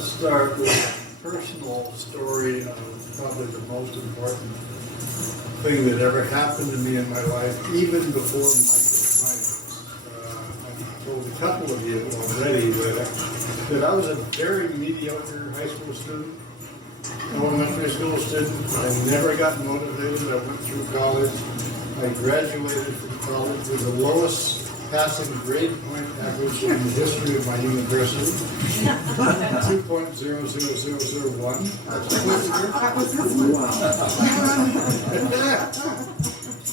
to start with a personal story of probably the most important thing that ever happened to me in my life, even before microfinance. I've told a couple of you already that I was a very mediocre high school student, elementary school student. I never got motivated. I went through college. I graduated from college with the lowest passing grade point average in the history of my university, 2.00001. That was his one.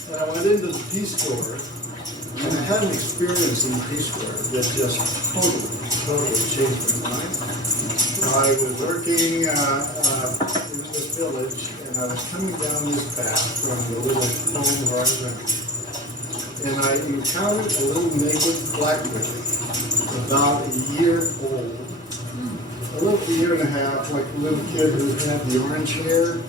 And I went into the Peace Corps, and I had an experience in the Peace Corps that just totally changed my mind. I was working in this village, and I was coming down this path from the little home where I lived. And I encountered a little naked blackberry, about a year old, a year and a half, like a little kid who had the orange hair.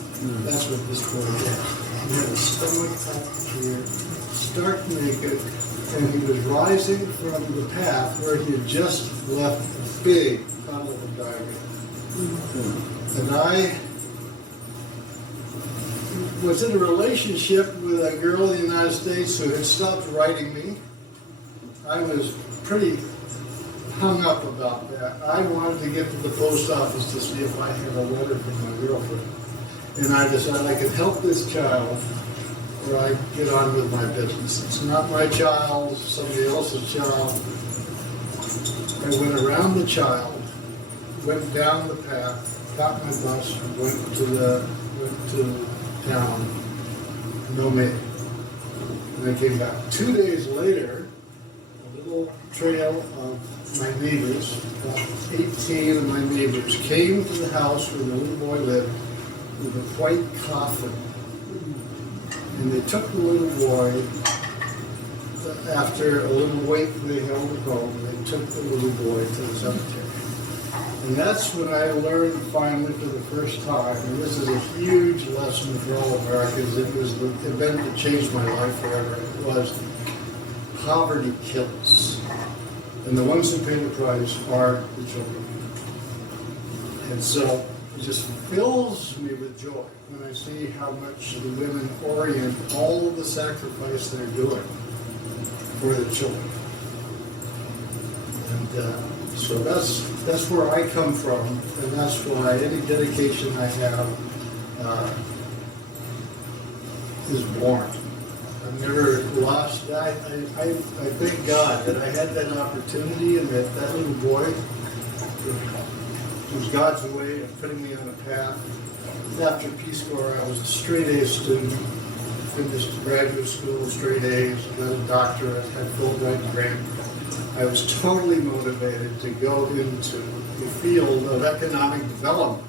That's what this boy had. He had a stomach up here, stark naked, and he was rising from the path where he had just left a big puddle of diarrhea. And I was in a relationship with a girl in the United States who had stopped writing me. I was pretty hung up about that. I wanted to get to the post office to see if I had a letter from my girlfriend. And I decided I could help this child or I get on with my business. It's not my child, it's somebody else's child. I went around the child, went down the path, got my bus, went to town, no mail. And I came back. 2 days later, a little trail of my neighbors, about 18 of my neighbors, came to the house where the little boy lived with a white coffin. And they took the little boy, after a little wake they held at home, they took the little boy to the cemetery. And that's when I learned finally for the first time, and this is a huge lesson for all Americans, it was the event that changed my life forever. It was poverty kills. And the ones who pay the price are the children. And so it just fills me with joy when I see how much the women orient all of the sacrifice they're doing for the children. And so that's where I come from, and that's why any dedication I have is born. I've never lost that. I thank God that I had that opportunity and that little boy, it was God's way of putting me on a path. After Peace Corps, I was a straight A student, finished graduate school, straight A's, got a doctorate, had Fulbright grant. I was totally motivated to go into the field of economic development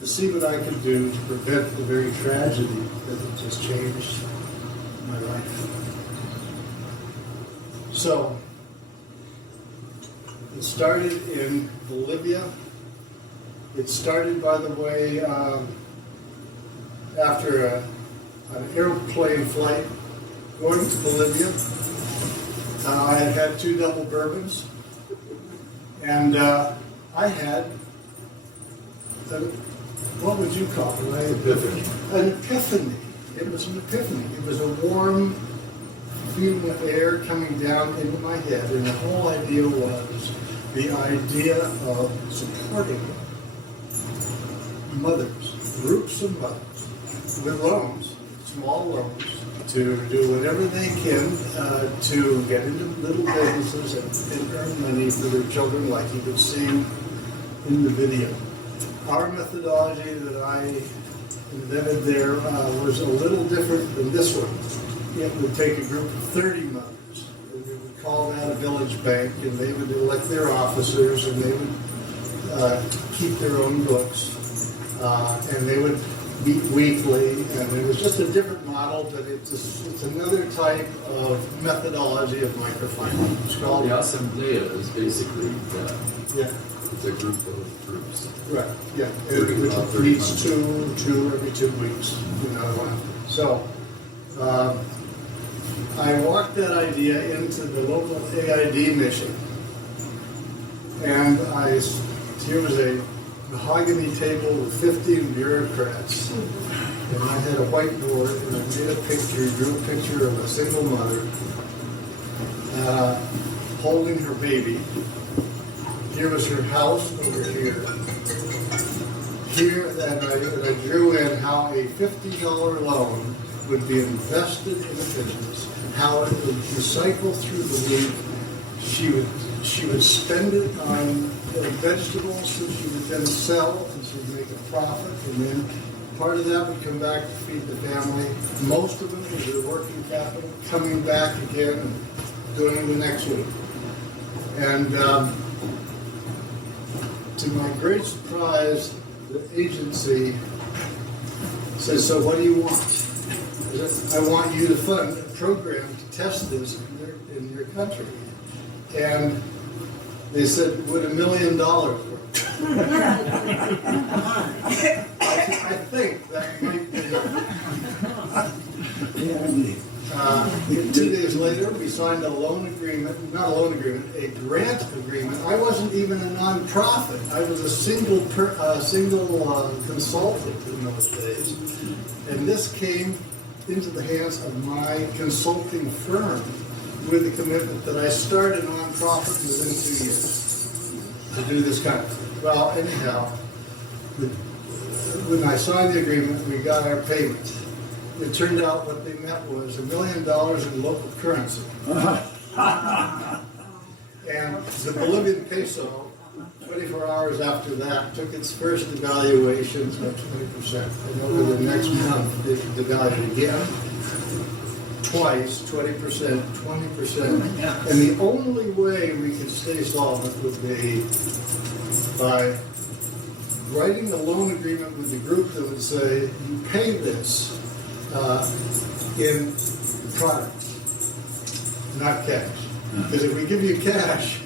to see what I could do to prevent the very tragedy that had just changed my life. So, it started in Bolivia. It started, by the way, after an airplane flight going to Bolivia. I had had 2 double bourbons, and I had, what would you call it? Epiphany. An epiphany. It was an epiphany. It was a warm feeling of air coming down into my head, and the whole idea was the idea of supporting mothers, groups of mothers, with loans, small loans, to do whatever they can to get into little businesses and earn money for their children, like you could see in the video. Our methodology that I invented there was a little different than this one. It would take a group of 30 mothers, and we would call that a village bank, and they would elect their officers, and they would keep their own books, and they would meet weekly, and it was just a different model, but it's another type of methodology of microfinance. It's called The Asamblea is basically it's a group of groups. Right, yeah. It meets two every 2 weeks, So, I walked that idea into the local AID mission, and I Here was a mahogany table with 15 bureaucrats. And I had a whiteboard and I made a picture, drew a picture of a single mother holding her baby. Here was her house over here. Here, and I drew in how a $50 loan would be invested in a business, how it would recycle through the week. She would spend it on vegetables that she would then sell, and she would make a profit, and then part of that would come back to feed the family. Most of it was their working capital, coming back again and doing it the next week. And to my great surprise, the agency says, "So what do you want?" I said, "I want you to fund a program to test this in your country." And they said, "Would $1 million work?" I think that might be it. 2 days later, we signed a loan agreement, not a loan agreement, a grant agreement. I wasn't even a nonprofit. I was a single consultant in those days. And this came into the hands of my consulting firm with the commitment that I start a nonprofit within 2 years to do this kind of thing. Well, anyhow, when I signed the agreement, we got our payment. It turned out what they meant was $1 million in local currency. And the Bolivian peso, 24 hours after that, took its first devaluation of 20%. And over the next month, it devalued again, twice, 20%, 20%. And the only way we could stay solvent would be by writing a loan agreement with the group that would say, you pay this in products, not cash. Because if we give you cash,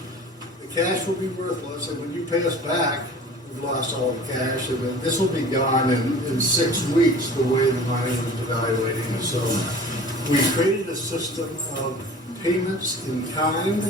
the cash will be worthless, and when you pay us back, we've lost all the cash, and then this will be gone in 6 weeks, the way the money was devaluating. So we created a system of payments in kind.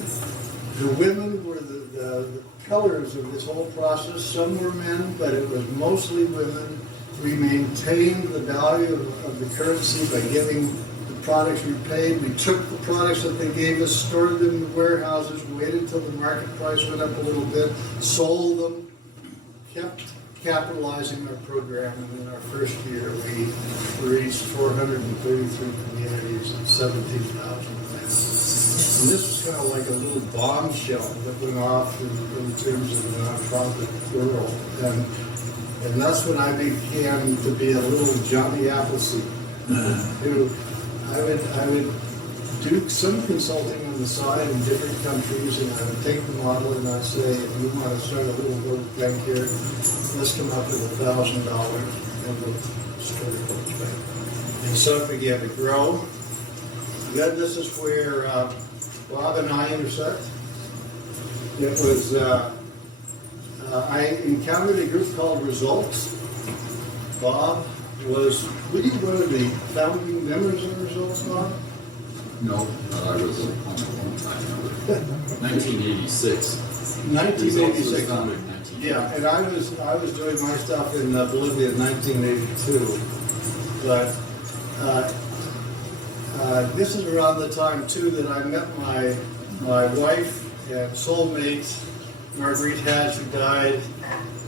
The women were the pillars of this whole process. Some were men, but it was mostly women. We maintained the value of the currency by giving the products we paid. We took the products that they gave us, stored them in the warehouses, waited until the market price went up a little bit, sold them, kept capitalizing our program, and in our first year we reached 433 communities and 17,000 families. And this was kind of like a little bombshell that went off in terms of the nonprofit world. And that's when I began to be a little Johnny Appleseed. I would do some consulting on the side in different countries, and I would take the model and I'd say, if you want to start a little work bank here, let's come up with $1,000 and we'll start a work bank. And so it began to grow. Then this is where Bob and I intersect. It was, I encountered a group called Results. Bob were you one of the founding members of Results, Bob? No, I was on a long time member. 1986. 1986. Was founded in 1986. Yeah, and I was doing my stuff in Bolivia in 1982. But this is around the time too that I met my wife and soulmate, Marguerite Hatch, who died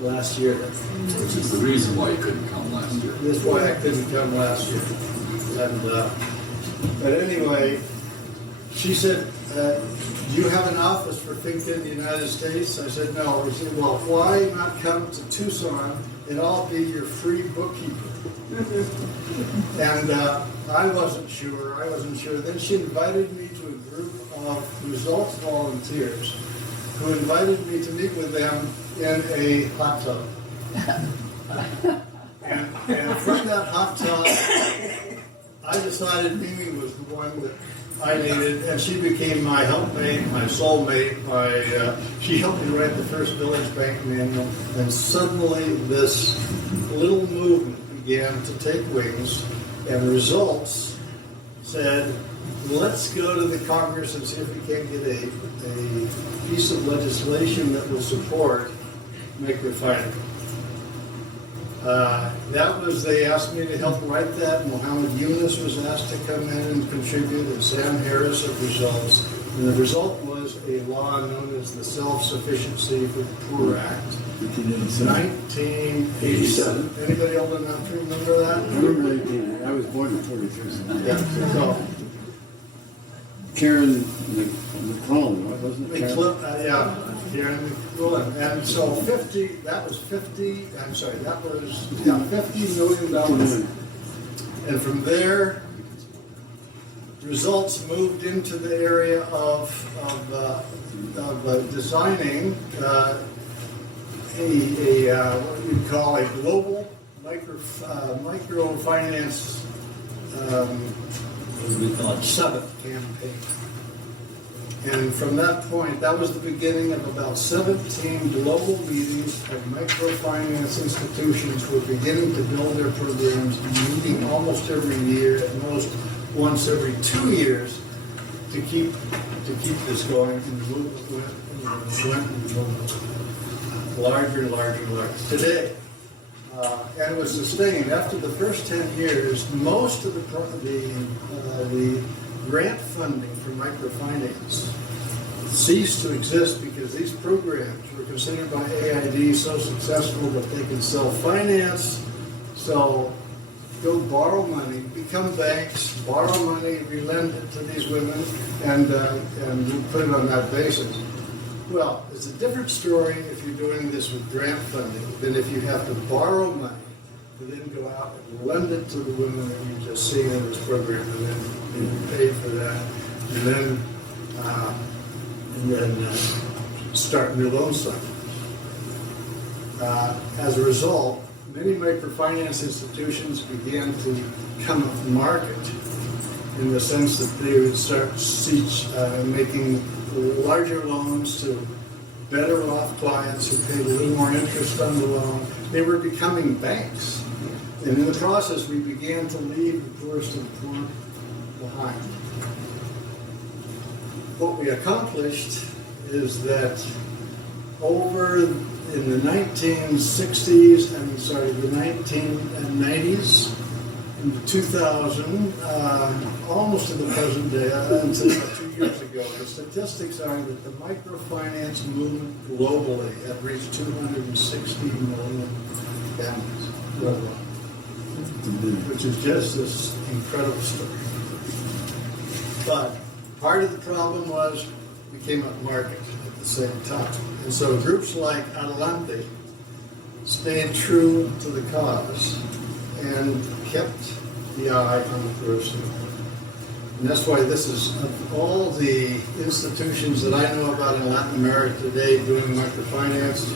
last year. Which is the reason why you couldn't come last year. That's why I couldn't come last year. And but anyway, she said, "Do you have an office for Think in the United States?" I said, "No." She said, "Well, why not come to Tucson and I'll be your free bookkeeper?" And I wasn't sure. Then she invited me to a group of Results volunteers who invited me to meet with them in a hot tub. And from that hot tub, I decided Mimi was the one that I needed, and she became my helpmate, my soulmate. She helped me write the first Village Bank manual, and suddenly this little movement began to take wings, and Results said, let's go to the Congress and see if we can't get a piece of legislation that will support microfining. They asked me to help write that. Mohammed Yunus was asked to come in and contribute, and Sam Harris of Results. And the result was a law known as the Self-Sufficiency for the Poor Act. 1987. Anybody old enough to remember that? I remember 18. I was born in 43. Yeah. So, Karen McClellan, wasn't it? yeah, Karen McClellan. And so 50 million dollars. And from there, Results moved into the area of designing what you call a global microfinance summit campaign. And from that point, that was the beginning of about 17 global meetings of microfinance institutions who were beginning to build their programs, meeting almost every year, at most once every 2 years, to keep this going. And the movement went larger and larger and larger. Today, and it was sustained. After the first 10 years, most of the grant funding for microfinance ceased to exist because these programs were considered by AID so successful that they can self-finance, so go borrow money, become banks, borrow money, relend it to these women, and put it on that basis. Well, it's a different story if you're doing this with grant funding than if you have to borrow money to then go out and lend it to the women that you just see in this program, and then you pay for that, and then start new loan cycles. As a result, many microfinance institutions began to come up market in the sense that they would start making larger loans to better off clients who paid a little more interest on the loan. They were becoming banks. And in the process, we began to leave the poorest of the poor behind. What we accomplished is that over in the 1960s, the 1990s, into 2000, almost to the present day, until about 2 years ago, the statistics are that the microfinance movement globally had reached 260 million families worldwide, which is just this incredible story. But part of the problem was we came up market at the same time. And so groups like Adelante stayed true to the cause and kept the eye on the person. And that's why this is, of all the institutions that I know about in Latin America today doing microfinance,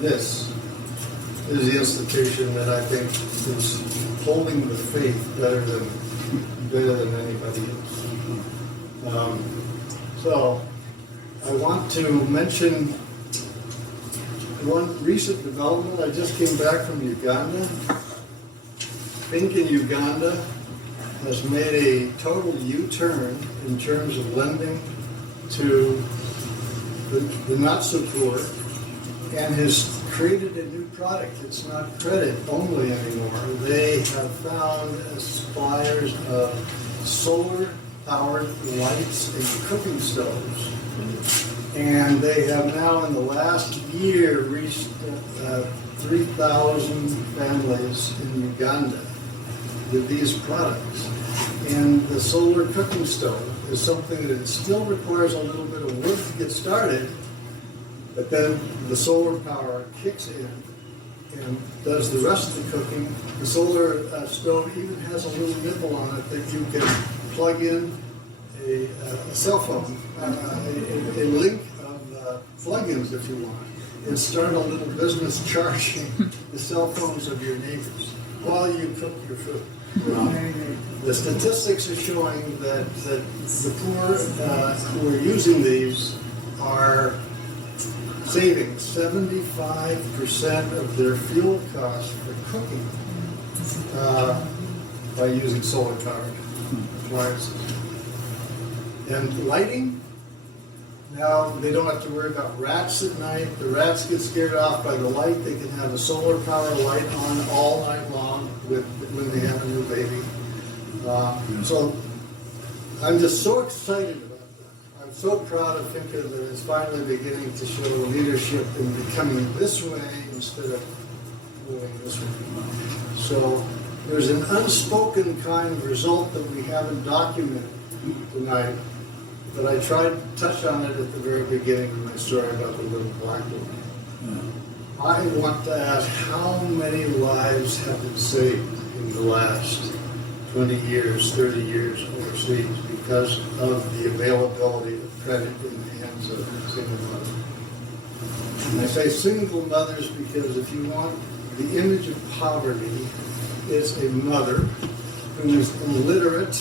this is the institution that I think is holding the faith better than anybody else. So I want to mention one recent development. I just came back from Uganda. Think in Uganda has made a total U-turn in terms of lending to the not so poor, and has created a new product. It's not credit only anymore. They have found suppliers of solar-powered lights and cooking stoves. And they have now, in the last year, reached 3,000 families in Uganda with these products. And the solar cooking stove is something that still requires a little bit of wood to get started, but then the solar power kicks in and does the rest of the cooking. The solar stove even has a little nipple on it that you can plug in a cell phone, a link of plugins if you want, and start a little business charging the cell phones of your neighbors while you cook your food. The statistics are showing that the poor who are using these are saving 75% of their fuel costs for cooking by using solar-powered appliances. And lighting, Now they don't have to worry about rats at night. The rats get scared off by the light. They can have a solar power light on all night long when they have a new baby. So I'm just so excited about that. I'm so proud of Finca that it's finally beginning to show leadership in becoming this way instead of moving this way. So there's an unspoken kind of result that we haven't documented tonight, but I tried to touch on it at the very beginning of my story about the little black woman. I want to ask how many lives have been saved in the last 20 years, 30 years overseas because of the availability of credit in the hands of single mothers. And I say single mothers because if you want the image of poverty, it's a mother who is illiterate,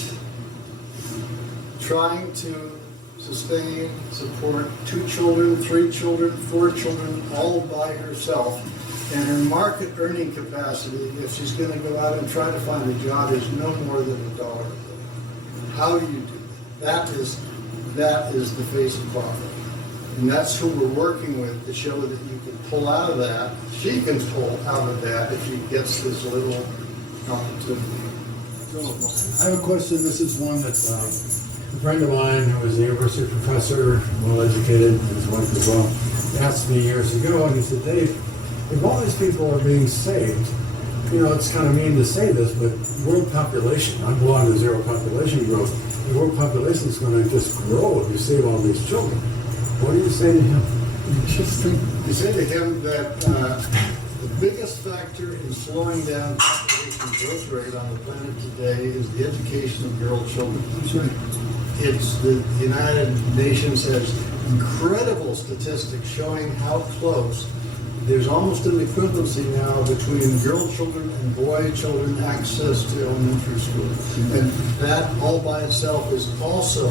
trying to sustain, support 2 children, 3 children, 4 children, all by herself. And her market earning capacity, if she's going to go out and try to find a job, is no more than $1. How do you do that? That is the face of poverty. And that's who we're working with to show that you can pull out of that. She can pull out of that if she gets this little opportunity. I have a question. This is one that a friend of mine who was a university professor, well educated, and his wife as well, asked me years ago, and he said, Dave, if all these people are being saved, you know, it's kind of mean to say this, but world population, I belong to zero population growth, the world population is going to just grow if you save all these children. What do you say to him? You say to him that the biggest factor in slowing down population growth rate on the planet today is the education of girl children. It's the United Nations has incredible statistics showing how close. There's almost an equivalency now between girl children and boy children access to elementary school. And that all by itself is also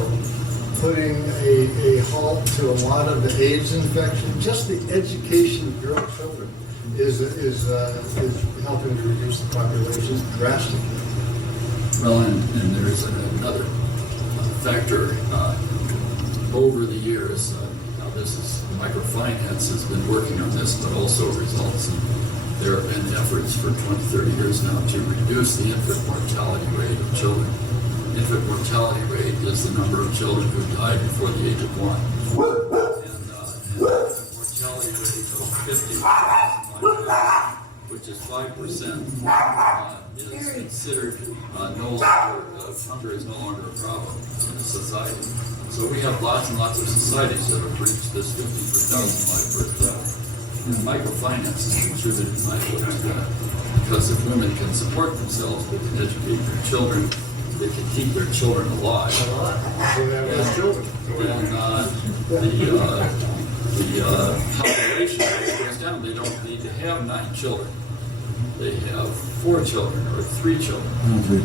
putting a halt to a lot of the AIDS infection. Just the education of girl children is helping to reduce the population drastically. Well, and there's another factor over the years. Now this is microfinance has been working on this, but also results in there have been efforts for 20, 30 years now to reduce the infant mortality rate of children. Infant mortality rate is the number of children who died before the age of 1. And mortality rate of 50, which is 5%, is considered no longer, hunger is no longer a problem in a society. So we have lots and lots of societies that have reached this 50 per 1,000 live birth death. And microfinance has contributed nicely to that. Because if women can support themselves, they can educate their children, they can keep their children alive. And the population rate goes down. They don't need to have 9 children. They have 4 children or 3 children. We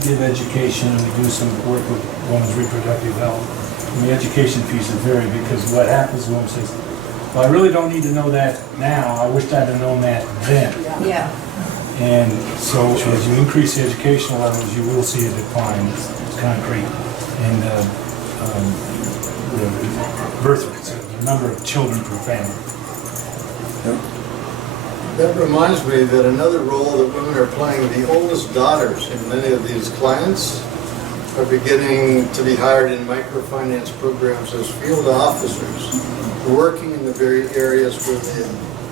give education and we do some work with women's reproductive health. And the education piece is very, because what happens when women says, well, I really don't need to know that now. I wish I'd have known that then. Yeah. And so as you increase the educational levels, you will see a decline. It's concrete. And the birth rates, the number of children per family. that reminds me that another role that women are playing, the oldest daughters in many of these clients are beginning to be hired in microfinance programs as field officers, working in the very areas where they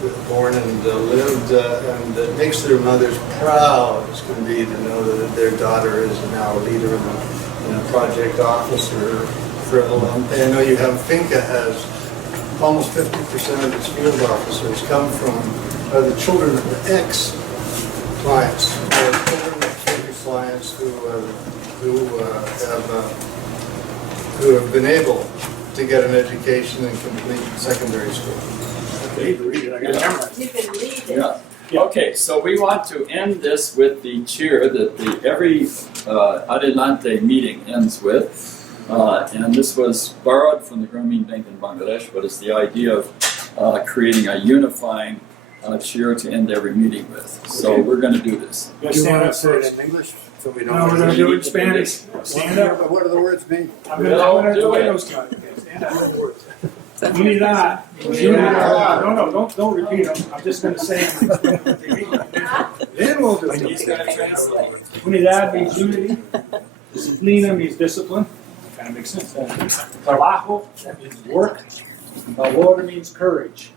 were born and lived, and it makes their mothers proud as can be to know that their daughter is now a leader and a project officer. I know you have, Finca has almost 50% of its field officers come from the children of the ex-clients, or children of Finca clients who have been able to get an education and complete secondary school. Okay, read it. I got it memorized. You can read it. Yeah. Okay, so we want to end this with the cheer that every Adelante meeting ends with. And this was borrowed from the Grameen Bank in Bangladesh, but it's the idea of creating a unifying cheer to end every meeting with. So we're going to do this. You Do you stand want up to say it first. in English? So we No, we're gonna do it in Spanish. Stand up. But what do the words mean? I'm gonna do it. Stand up. Unidad. Unidad. Don't repeat them. I'm just gonna say them. Then we'll do it. He's going to translate. Unidad means unity. Disciplina means discipline. Kind of makes sense. Trabajo, that means work. Valor means courage.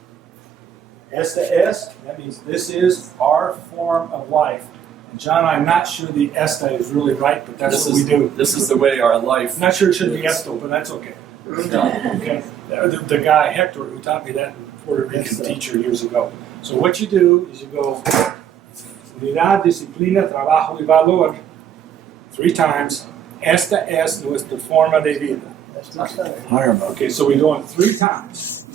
Esta es, that means this is our form of life. And John, I'm not sure the esta is really right, but that's what we do. This is the way our life. I'm not sure it should be esto, but that's okay. Okay. The guy Hector who taught me that Puerto Rican teacher years ago. So what you do is you go unidad, disciplina, trabajo y valor 3 times. Esta es nuestra forma de vida. Higher about. Okay, so we do it 3 times.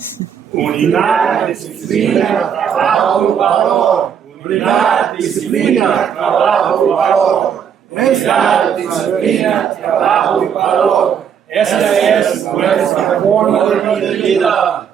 Unidad, disciplina, trabajo y valor. Unidad, disciplina, trabajo y valor. Unidad, disciplina, trabajo y valor. Esta es nuestra forma de vida.